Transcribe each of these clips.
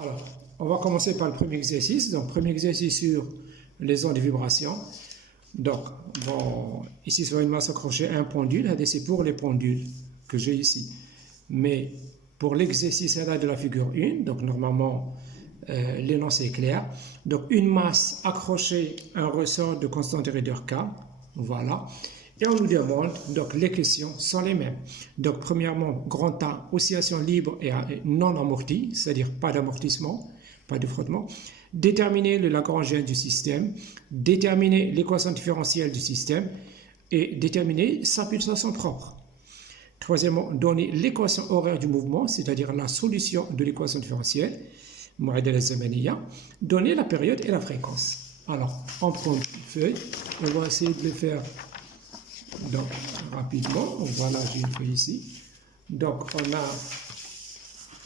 Alors, on va commencer par le premier exercice. Donc, premier exercice sur les ondes de vibration. Donc, bon, ici, sur une masse accrochée à un pendule, c'est pour les pendules que j'ai ici. Mais pour l'exercice de la figure 1, donc normalement, l'énoncé est clair. Donc, une masse accrochée à un ressort de constante de raideur K. Voilà. Et on nous demande, donc les questions sont les mêmes. Donc premièrement, grand A, oscillation libre et non amortie, c'est-à-dire pas d'amortissement, pas de frottement. Déterminer le Lagrangien du système, déterminer l'équation différentielle du système et déterminer sa pulsation propre. Troisièmement, donner l'équation horaire du mouvement, c'est-à-dire la solution de l'équation différentielle, donner la période et la fréquence. Alors, on prend une feuille, on va essayer de le faire. Donc, rapidement, voilà, j'ai une feuille ici. Donc, on a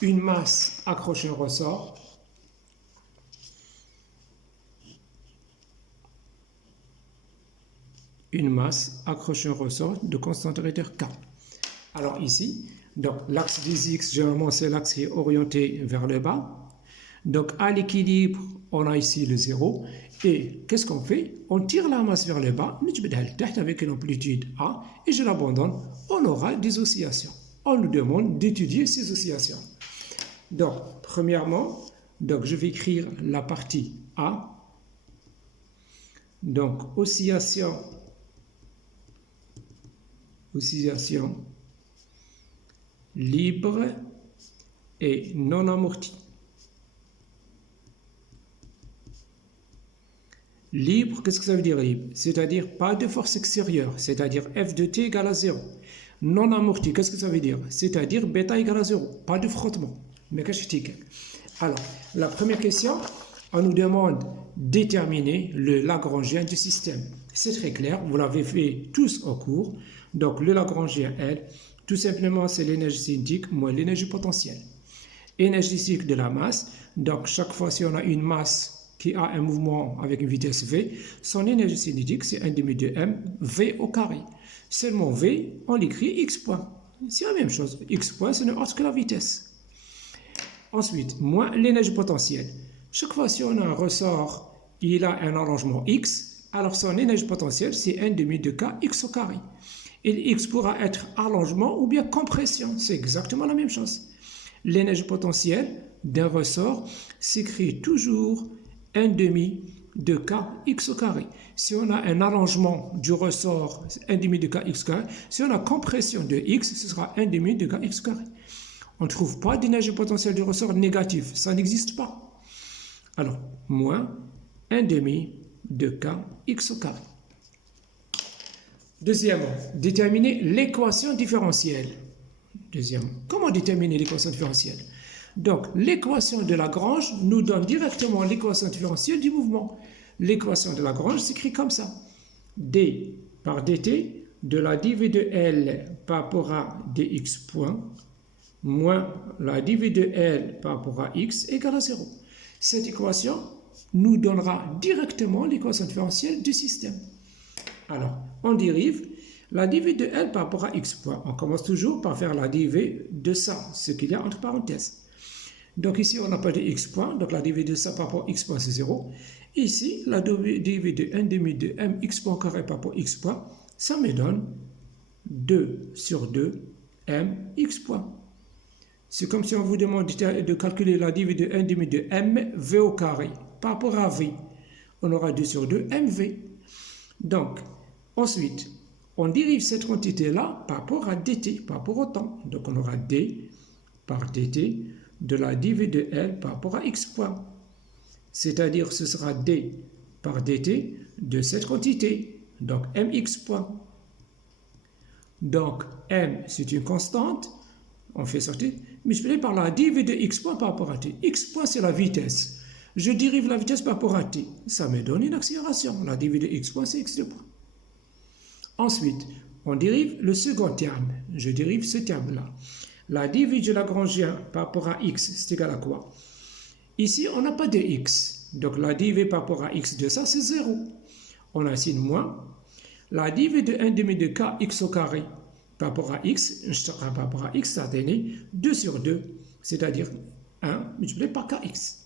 une masse accrochée au ressort. Une masse accrochée au ressort de constante de raideur K. Alors ici, donc l'axe des X, généralement, c'est l'axe qui est orienté vers le bas. Donc, à l'équilibre, on a ici le 0. Et qu'est-ce qu'on fait? On tire la masse vers le bas, avec une amplitude A, et je l'abandonne. On aura des oscillations. On nous demande d'étudier ces oscillations. Donc, premièrement, donc je vais écrire la partie A. Donc, oscillation libre et non amortie. Libre, qu'est-ce que ça veut dire libre? C'est-à-dire pas de force extérieure, c'est-à-dire f de t égale à 0. Non amorti, qu'est-ce que ça veut dire? C'est-à-dire bêta égale à 0, pas de frottement. Mais qu'est-ce que c'est? Alors, la première question, on nous demande d'éterminer le Lagrangien du système. C'est très clair, vous l'avez fait tous au cours. Donc, le Lagrangien, L, tout simplement, c'est l'énergie cinétique moins l'énergie potentielle. Énergie cinétique de la masse, donc chaque fois si on a une masse qui a un mouvement avec une vitesse v, son énergie cinétique, c'est 1 demi de m, v au carré. Seulement v, on l'écrit x point. C'est la même chose. X point, ce n'est autre que la vitesse. Ensuite, moins l'énergie potentielle. Chaque fois si on a un ressort, il a un allongement x, alors son énergie potentielle, c'est 1 demi de k x au carré. Et x pourra être allongement ou bien compression. C'est exactement la même chose. L'énergie potentielle d'un ressort s'écrit toujours 1 demi de k x au carré. Si on a un allongement du ressort, 1 demi de k x au carré. Si on a compression de x, ce sera 1 demi de k x au carré. On ne trouve pas d'énergie potentielle du ressort négative. Ça n'existe pas. Alors, moins 1 demi de k x au carré. Deuxièmement, déterminer l'équation différentielle. Deuxièmement, comment déterminer l'équation différentielle? Donc, l'équation de Lagrange nous donne directement l'équation différentielle du mouvement. L'équation de Lagrange s'écrit comme ça. D par dt de la dv de L par rapport à dx point moins la dv de L par rapport à x égale à 0. Cette équation nous donnera directement l'équation différentielle du système. Alors, on dérive la dv de L par rapport à x point. On commence toujours par faire la dv de ça, ce qu'il y a entre parenthèses. Donc ici, on n'a pas de x point, donc la dv de ça par rapport à x point, c'est 0. Ici, la dv de 1 demi de mx point carré par rapport à x point, ça me donne 2 sur 2 mx point. C'est comme si on vous demande de calculer la dv de 1 demi de mv au carré par rapport à v. On aura 2 sur 2 mv. Donc, ensuite, on dérive cette quantité-là par rapport à dt, par rapport au temps. Donc, on aura d par dt de la dv de L par rapport à x point. C'est-à-dire ce sera d par dt de cette quantité, donc mx point. Donc m c'est une constante, on fait sortir, multiplié par la dv de x point par rapport à t. X point c'est la vitesse. Je dérive la vitesse par rapport à t. Ça me donne une accélération. La dv de x point c'est x de point. Ensuite, on dérive le second terme. Je dérive ce terme-là. La dv de Lagrangien par rapport à x, c'est égal à quoi? Ici, on n'a pas de x. Donc, la dv par rapport à x de ça, c'est 0. On a ici moins. La dv de 1 demi de k x au carré par rapport à x, ça donne 2 sur 2, c'est-à-dire 1 multiplié par kx.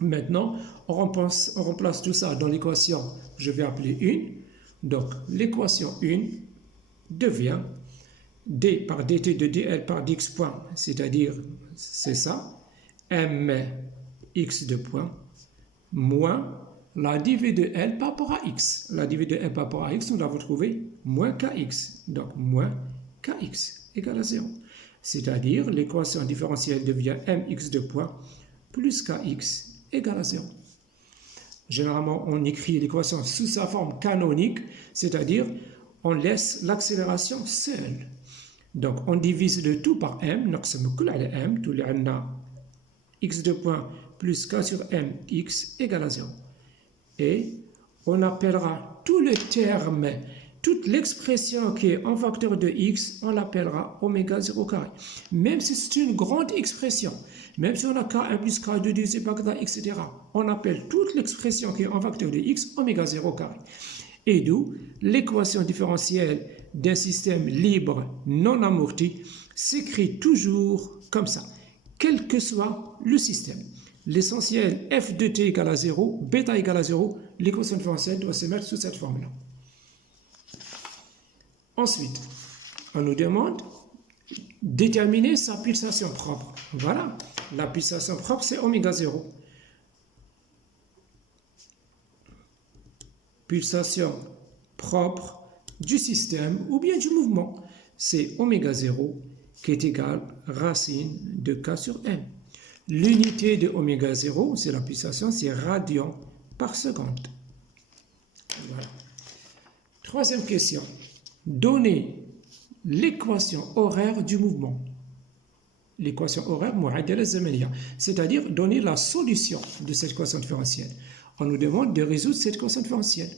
Maintenant, on remplace tout ça dans l'équation, je vais appeler 1. Donc, l'équation 1 devient d par dt de dl par dx point, c'est-à-dire, c'est ça, mx de point, moins la dv de L par rapport à x. La dv de L par rapport à x, on doit retrouver moins kx. Donc, moins kx égale à 0. C'est-à-dire, l'équation différentielle devient mx de point plus kx égale à 0. Généralement, on écrit l'équation sous sa forme canonique, c'est-à-dire, on laisse l'accélération seule. Donc, on divise le tout par m, نقسم كل على m, tout le عندنا x de point plus k sur m, x égale à 0. Et on appellera tout le terme, toute l'expression qui est en facteur de x, on l'appellera oméga 0 carré. Même si c'est une grande expression, même si on a k1 plus k2 divisé par k, etc., on appelle toute l'expression qui est en facteur de x oméga 0 carré. Et d'où l'équation différentielle d'un système libre non amorti s'écrit toujours comme ça, quel que soit le système. L'essentiel f de t égale à 0, bêta égale à 0, l'équation différentielle doit se mettre sous cette forme-là. Ensuite, on nous demande déterminer sa pulsation propre. Voilà, la pulsation propre, c'est oméga 0. Pulsation propre du système ou bien du mouvement, c'est oméga 0 qui est égal racine de k sur m. L'unité de oméga 0, c'est la pulsation, c'est radian par seconde. Voilà. Troisième question. Donner l'équation horaire du mouvement. L'équation horaire mu'addala zamaniya, c'est-à-dire donner la solution de cette équation différentielle. On nous demande de résoudre cette équation différentielle.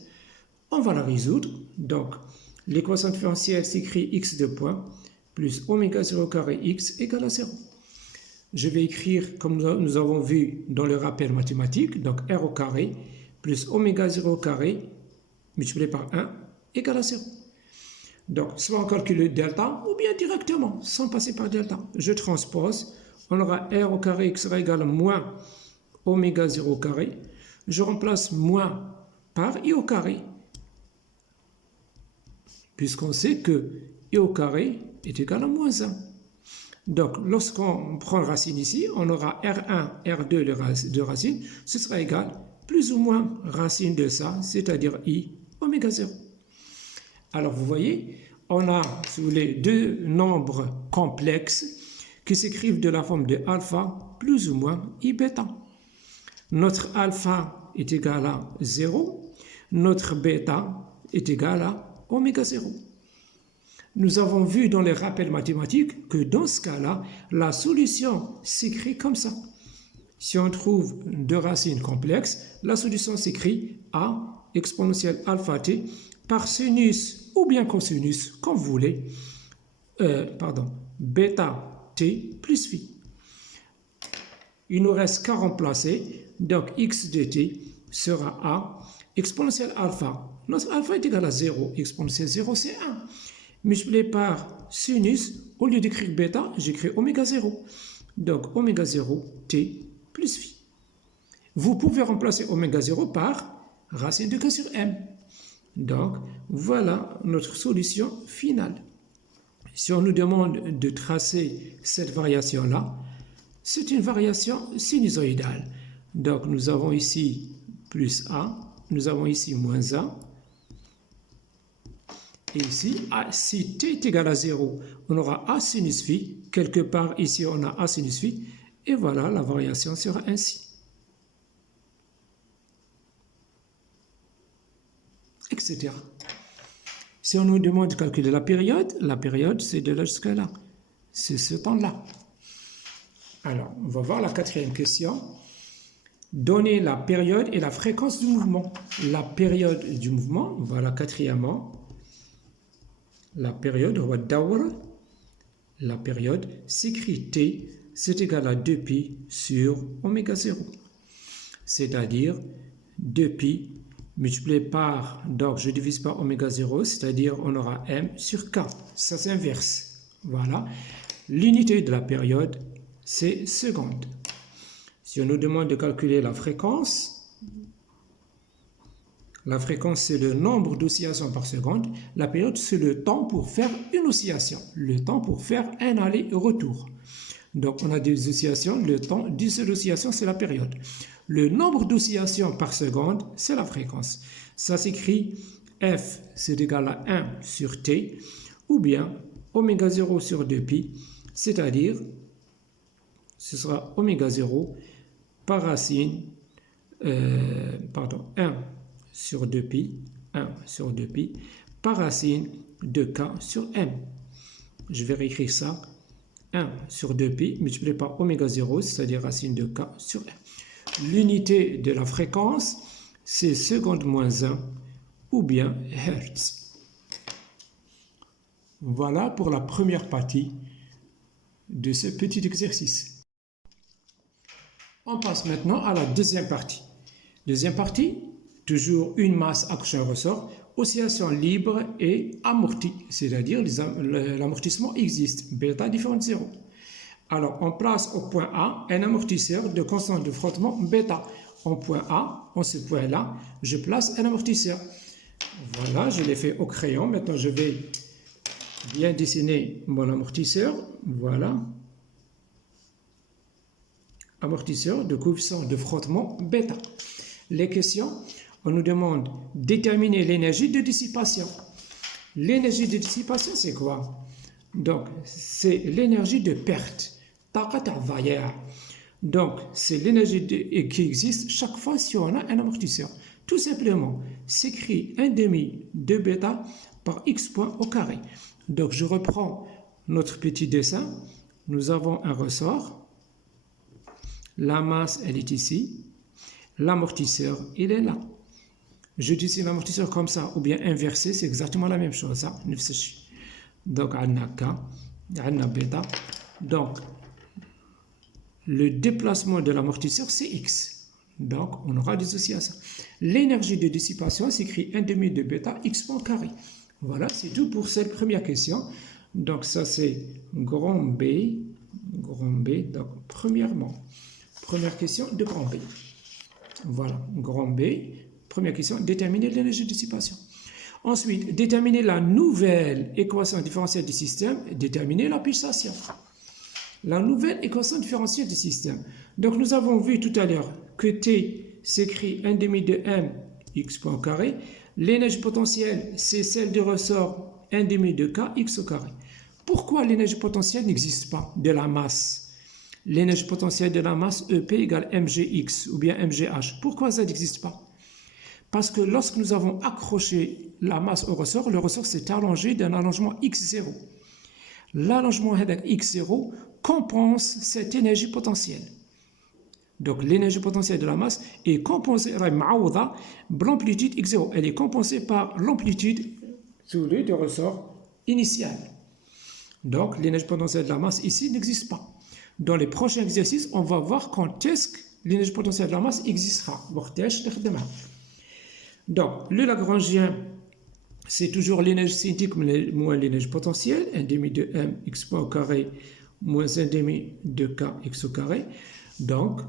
On va la résoudre. Donc, l'équation différentielle s'écrit x de point plus oméga 0 carré x égale à 0. Je vais écrire comme nous avons vu dans le rappel mathématique, donc r au carré plus oméga 0 au carré multiplié par 1 égale à 0. Donc, soit on calcule le delta ou bien directement, sans passer par delta. Je transpose, on aura r au carré x sera égal à moins oméga 0 au carré. Je remplace moins par i au carré, puisqu'on sait que i au carré est égal à moins 1. Donc, lorsqu'on prend racine ici, on aura R1, R2, les deux racines, ce sera égal plus ou moins racine de ça, c'est-à-dire I oméga 0. Alors, vous voyez, on a, si vous voulez, deux nombres complexes qui s'écrivent de la forme de alpha plus ou moins I bêta. Notre alpha est égal à 0, notre bêta est égal à oméga 0. Nous avons vu dans les rappels mathématiques que dans ce cas-là, la solution s'écrit comme ça. Si on trouve deux racines complexes, la solution s'écrit A exponentielle alpha t par sinus ou bien cosinus, comme vous voulez, bêta t plus phi. Il nous reste qu'à remplacer, donc x de t sera A exponentielle alpha. Notre alpha est égal à 0, exponentielle 0 c'est 1. Multiplié par sinus, au lieu d'écrire bêta, j'écris oméga 0. Donc, oméga 0, t plus phi. Vous pouvez remplacer oméga 0 par racine de k sur m. Donc, voilà notre solution finale. Si on nous demande de tracer cette variation-là, c'est une variation sinusoïdale. Donc, nous avons ici plus a, nous avons ici moins a. Et ici, si t est égal à 0, on aura a sinus phi. Quelque part ici, on a a sinus phi. Et voilà, la variation sera ainsi. Etc. Si on nous demande de calculer la période, c'est de là jusqu'à là. C'est ce temps-là. Alors, on va voir la quatrième question. Donner la période et la fréquence du mouvement. La période du mouvement, voilà quatrièmement. La période, la période s'écrit t, c'est égal à 2pi sur oméga 0. C'est-à-dire 2pi multiplié par, donc je divise par oméga 0, c'est-à-dire on aura m sur k. Ça s'inverse. Voilà. L'unité de la période, c'est seconde. Si on nous demande de calculer la fréquence, c'est le nombre d'oscillations par seconde. La période, c'est le temps pour faire une oscillation, le temps pour faire un aller-retour. Donc, on a des oscillations, le temps d'une seule oscillation, c'est la période. Le nombre d'oscillations par seconde, c'est la fréquence. Ça s'écrit F, c'est égal à 1 sur T, ou bien oméga 0 sur 2pi, c'est-à-dire, ce sera oméga 0 par racine, 1 sur 2pi, par racine de k sur m. Je vais réécrire ça, 1 sur 2pi multiplié par oméga 0, c'est-à-dire racine de k sur m. L'unité de la fréquence, c'est seconde moins 1 ou bien hertz. Voilà pour la première partie de ce petit exercice. On passe maintenant à la deuxième partie. Deuxième partie, toujours une masse accrochée à un ressort, oscillation libre et amortie, c'est-à-dire l'amortissement existe, bêta différente de 0. Alors, on place au point A un amortisseur de constante de frottement bêta. En point A, en ce point-là, je place un amortisseur. Voilà, je l'ai fait au crayon. Maintenant, je vais bien dessiner mon amortisseur. Voilà. Amortisseur de coefficient de frottement bêta. Les questions, on nous demande de déterminer l'énergie de dissipation. L'énergie de dissipation, c'est quoi? Donc, c'est l'énergie de perte. Donc, c'est l'énergie qui existe chaque fois si on a un amortisseur. Tout simplement, s'écrit 1 demi de bêta par x point au carré. Donc, je reprends notre petit dessin. Nous avons un ressort. La masse, elle est ici. L'amortisseur, il est là. Je dessine l'amortisseur comme ça ou bien inversé, c'est exactement la même chose. Ça. Donc, on a K, on a bêta. Donc, le déplacement de l'amortisseur, c'est X. Donc, on aura des oscillations. L'énergie de dissipation s'écrit 1 demi de bêta x point carré. Voilà, c'est tout pour cette première question. Donc, ça, c'est grand B. Donc, première question de grand B. Voilà, grand B. Première question, déterminer l'énergie de dissipation. Ensuite, déterminer la nouvelle équation différentielle du système, déterminer la pulsation. La nouvelle équation différentielle du système. Donc, nous avons vu tout à l'heure que T s'écrit 1 demi de m x point carré. L'énergie potentielle, c'est celle de ressort 1 demi de k x au carré. Pourquoi l'énergie potentielle n'existe pas de la masse? L'énergie potentielle de la masse EP égale mgx ou bien mgh. Pourquoi ça n'existe pas? Parce que lorsque nous avons accroché la masse au ressort, le ressort s'est allongé d'un allongement x0. L'allongement x0 compense cette énergie potentielle. Donc l'énergie potentielle de la masse est compensée par l'amplitude x0. Elle est compensée par l'amplitude soulevée du ressort initial. Donc l'énergie potentielle de la masse ici n'existe pas. Dans les prochains exercices, on va voir quand est-ce que l'énergie potentielle de la masse existera. Donc, le Lagrangien, c'est toujours l'énergie cinétique moins l'énergie potentielle, 1 demi de m x point au carré moins 1 demi de k x au carré. Donc,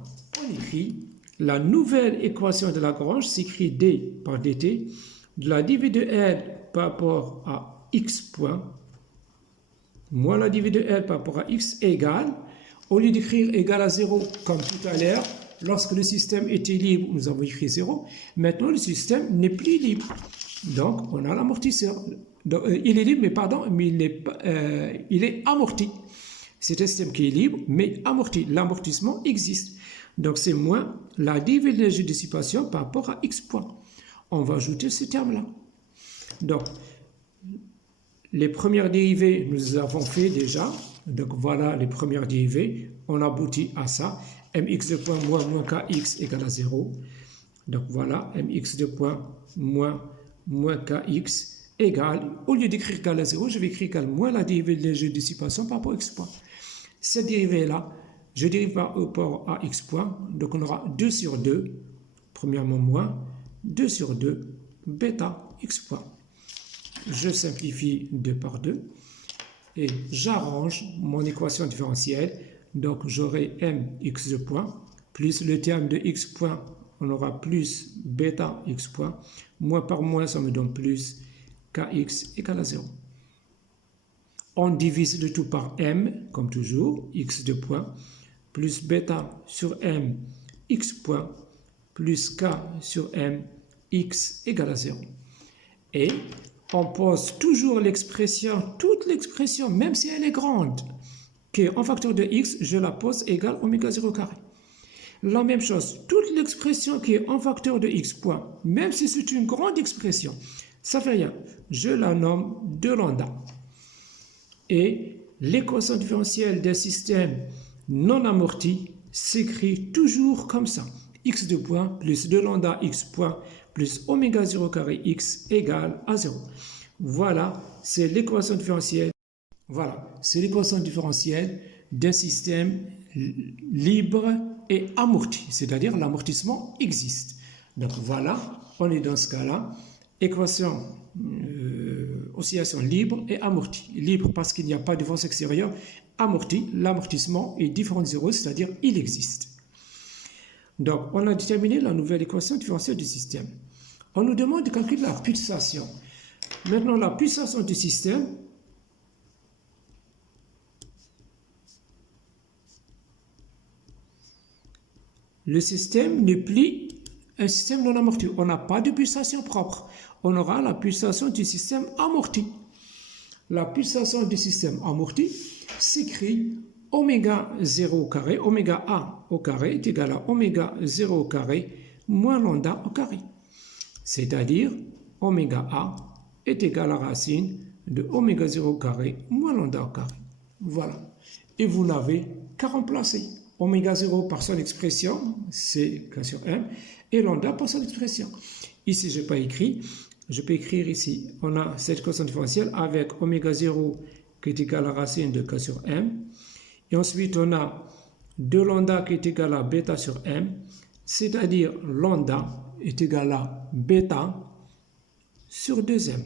on écrit la nouvelle équation de Lagrange s'écrit d par dt de la dv de L par rapport à x point moins la dv de L par rapport à x égale, au lieu d'écrire égal à 0 comme tout à l'heure, lorsque le système était libre, nous avons écrit 0. Maintenant, le système n'est plus libre. Donc, on a l'amortisseur. Il est libre, mais il est amorti. C'est un système qui est libre, mais amorti. L'amortissement existe. Donc, c'est moins la dérivée de l'énergie de dissipation par rapport à x point. On va ajouter ce terme-là. Donc, les premières dérivées, nous avons fait déjà. Donc, voilà les premières dérivées. On aboutit à ça. Mx de point moins kx égale à 0. Donc, voilà, mx de point moins kx égale, au lieu d'écrire égal à 0, je vais écrire égal moins la dérivée de l'énergie de dissipation par rapport à x point. Cette dérivée-là, je dérive par rapport à x point. Donc, on aura 2 sur 2, premièrement moins, 2 sur 2, bêta x point. Je simplifie 2 par 2 et j'arrange mon équation différentielle. Donc, j'aurai mx de point plus le terme de x point, on aura plus bêta x point, moins par moins, ça me donne plus kx égale à 0. On divise le tout par m, comme toujours, x de point, plus bêta sur m, x point, plus k sur m, x égale à 0. Et on pose toujours l'expression, toute l'expression, même si elle est grande, qui est en facteur de x, je la pose égale oméga 0 carré. La même chose, toute l'expression qui est en facteur de x point, même si c'est une grande expression, ça fait rien, je la nomme 2 lambda. Et l'équation différentielle d'un système non amorti s'écrit toujours comme ça. X de point plus 2 lambda x point plus oméga 0 carré x égale à 0. Voilà, c'est l'équation différentielle. Voilà, c'est l'équation différentielle d'un système libre et amorti, c'est-à-dire l'amortissement existe. Donc voilà, on est dans ce cas-là, équation oscillation libre et amorti. Libre parce qu'il n'y a pas de force extérieure, amorti, l'amortissement est différent de 0, c'est-à-dire il existe. Donc on a déterminé la nouvelle équation différentielle du système. On nous demande de calculer la pulsation. Maintenant, la pulsation du système, le système n'est plus un système non amorti. On n'a pas de pulsation propre. On aura la pulsation du système amorti. La pulsation du système amorti s'écrit oméga 0 au carré, oméga a au carré est égal à oméga 0 au carré moins lambda au carré. C'est-à-dire oméga a est égal à racine de oméga 0 au carré moins lambda au carré. Voilà. Et vous n'avez qu'à remplacer oméga 0 par son expression, c'est k sur m, et lambda par son expression. Ici, je n'ai pas écrit, je peux écrire ici, on a cette équation différentielle avec oméga 0 qui est égal à racine de k sur m, et ensuite on a 2 lambda qui est égal à bêta sur m, c'est-à-dire lambda est égal à bêta sur 2m.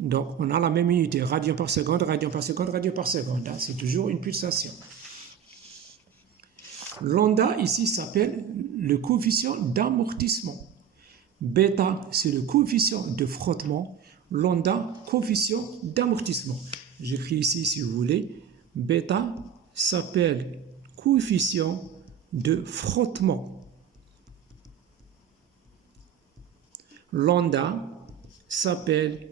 Donc, on a la même unité, radian par seconde, radian par seconde, radian par seconde. C'est toujours une pulsation. Lambda, ici, s'appelle le coefficient d'amortissement. Bêta, c'est le coefficient de frottement. Lambda, coefficient d'amortissement. J'écris ici, si vous voulez, bêta s'appelle coefficient de frottement. Lambda s'appelle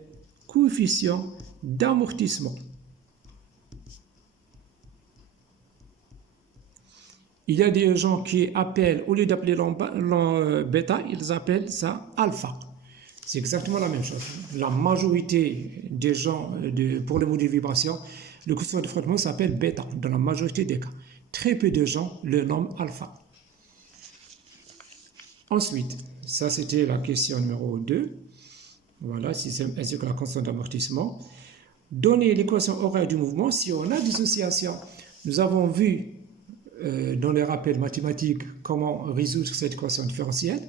coefficient d'amortissement. Il y a des gens qui appellent, au lieu d'appeler bêta, ils appellent ça alpha. C'est exactement la même chose. La majorité des gens, pour le module de vibration, le coefficient de frottement s'appelle bêta, dans la majorité des cas. Très peu de gens le nomment alpha. Ensuite, ça c'était la question numéro 2. Voilà, système S égale la constante d'amortissement. Donner l'équation horaire du mouvement si on a des oscillations. Nous avons vu dans les rappels mathématiques comment résoudre cette équation différentielle.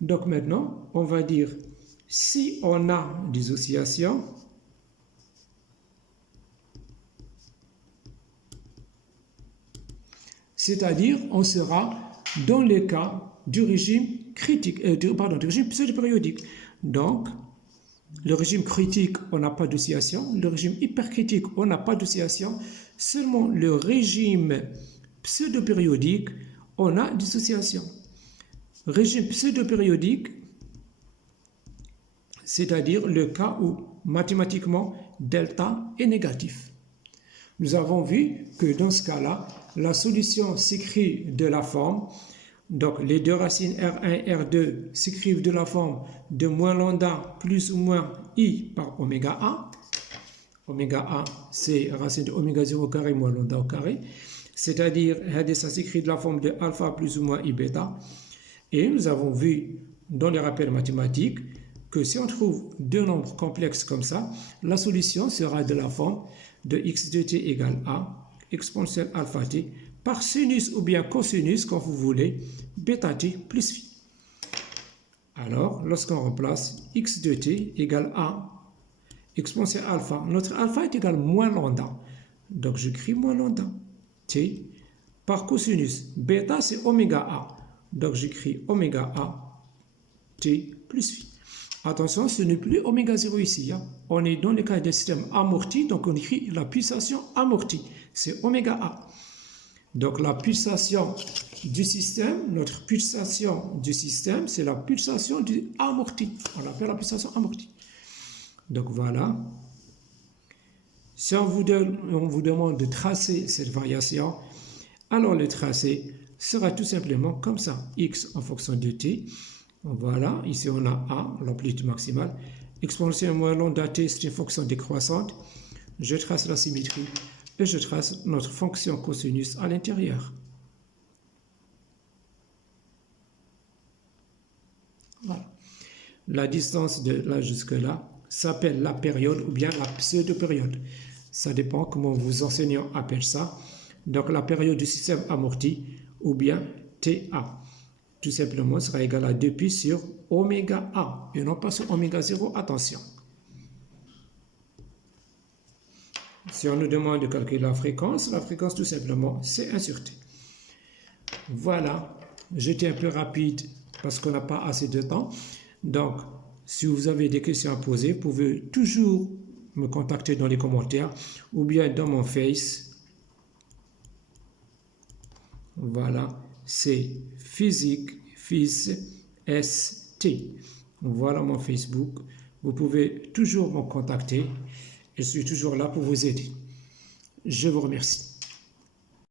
Donc maintenant, on va dire si on a des oscillations, c'est-à-dire on sera dans le cas du régime critique, du régime pseudo-périodique. Donc, le régime critique, on n'a pas d'oscillation. Le régime hypercritique, on n'a pas d'oscillation. Seulement le régime pseudo-périodique, on a des oscillations. Régime pseudo-périodique, c'est-à-dire le cas où mathématiquement delta est négatif. Nous avons vu que dans ce cas-là, la solution s'écrit de la forme, donc les deux racines R1 et R2 s'écrivent de la forme de moins lambda plus ou moins I par oméga A. Oméga A, c'est racine de oméga 0 au carré moins lambda au carré. C'est-à-dire, ça s'écrit de la forme de alpha plus ou moins I bêta. Et nous avons vu dans les rappels mathématiques que si on trouve deux nombres complexes comme ça, la solution sera de la forme de x de t égale a, exponentielle alpha t, par sinus ou bien cosinus, quand vous voulez, bêta t plus phi. Alors, lorsqu'on remplace x de t égale a, exponentielle alpha, notre alpha est égal à moins lambda. Donc, j'écris moins lambda. t par cosinus. Bêta, c'est oméga A. Donc, j'écris oméga A t plus phi. Attention, ce n'est plus oméga 0 ici. Hein. On est dans le cas d'un système amorti, donc on écrit la pulsation amortie. C'est oméga A. Donc, la pulsation du système, notre pulsation du système, c'est la pulsation du amorti. On l'appelle la pulsation amortie. Donc, voilà. Si on vous demande de tracer cette variation, alors le tracé sera tout simplement comme ça. X en fonction de t. Voilà, ici on a A, l'amplitude maximale. Exponentielle moins lambda t, c'est une fonction décroissante. Je trace la symétrie et je trace notre fonction cosinus à l'intérieur. Voilà. La distance de là jusque là s'appelle la période ou bien la pseudo-période. Ça dépend comment vos enseignants appellent ça. Donc la période du système amorti ou bien TA. Tout simplement sera égal à 2pi sur oméga A et non pas sur oméga 0, attention. Si on nous demande de calculer la fréquence tout simplement c'est 1 sur t. Voilà, j'étais un peu rapide parce qu'on n'a pas assez de temps. Donc, si vous avez des questions à poser, vous pouvez toujours me contacter dans les commentaires ou bien dans mon Face. Voilà, c'est physique fils ST. Voilà mon Facebook. Vous pouvez toujours me contacter. Je suis toujours là pour vous aider. Je vous remercie.